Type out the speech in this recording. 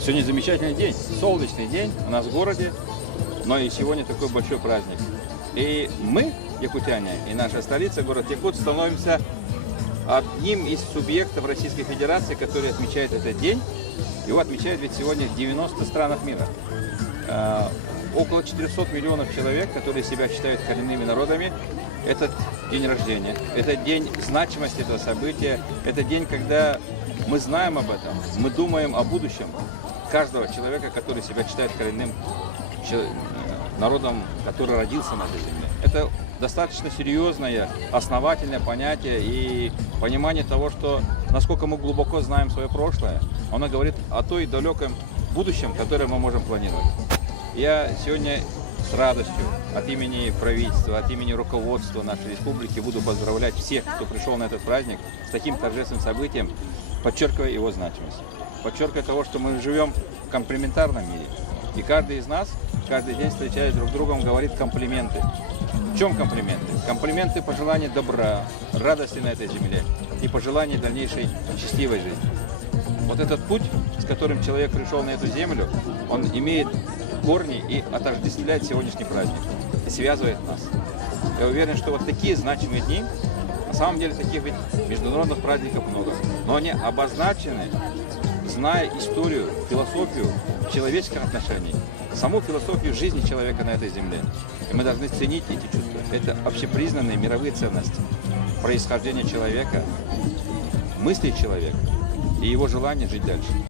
Сегодня замечательный день, солнечный день у нас в городе, но и сегодня такой большой праздник. И мы, якутяне, и наша столица, город Якут, становимся одним из субъектов Российской Федерации, который отмечает этот день. Его отмечают ведь сегодня в 90 странах мира. Около 400 миллионов человек, которые себя считают коренными народами, этот день рождения, это день значимости этого события, это день, когда мы знаем об этом, мы думаем о будущем каждого человека, который себя считает коренным народом, который родился на этой земле. Это достаточно серьезное, основательное понятие и понимание того, что насколько мы глубоко знаем свое прошлое, оно говорит о той далеком будущем, которое мы можем планировать. Я сегодня с радостью от имени правительства, от имени руководства нашей республики буду поздравлять всех, кто пришел на этот праздник с таким торжественным событием, подчеркивая его значимость. Подчеркивая того, что мы живем в комплементарном мире. И каждый из нас, каждый день, встречаясь друг с другом, говорит комплименты. В чем комплименты? Комплименты пожелания добра, радости на этой земле и пожелания дальнейшей счастливой жизни. Вот этот путь, с которым человек пришел на эту землю, он имеет корни и отождествляет сегодняшний праздник, и связывает нас. Я уверен, что вот такие значимые дни, на самом деле таких ведь международных праздников много, но они обозначены, зная историю, философию человеческих отношений, саму философию жизни человека на этой земле. И мы должны ценить эти чувства. Это общепризнанные мировые ценности, происхождение человека, мысли человека и его желание жить дальше.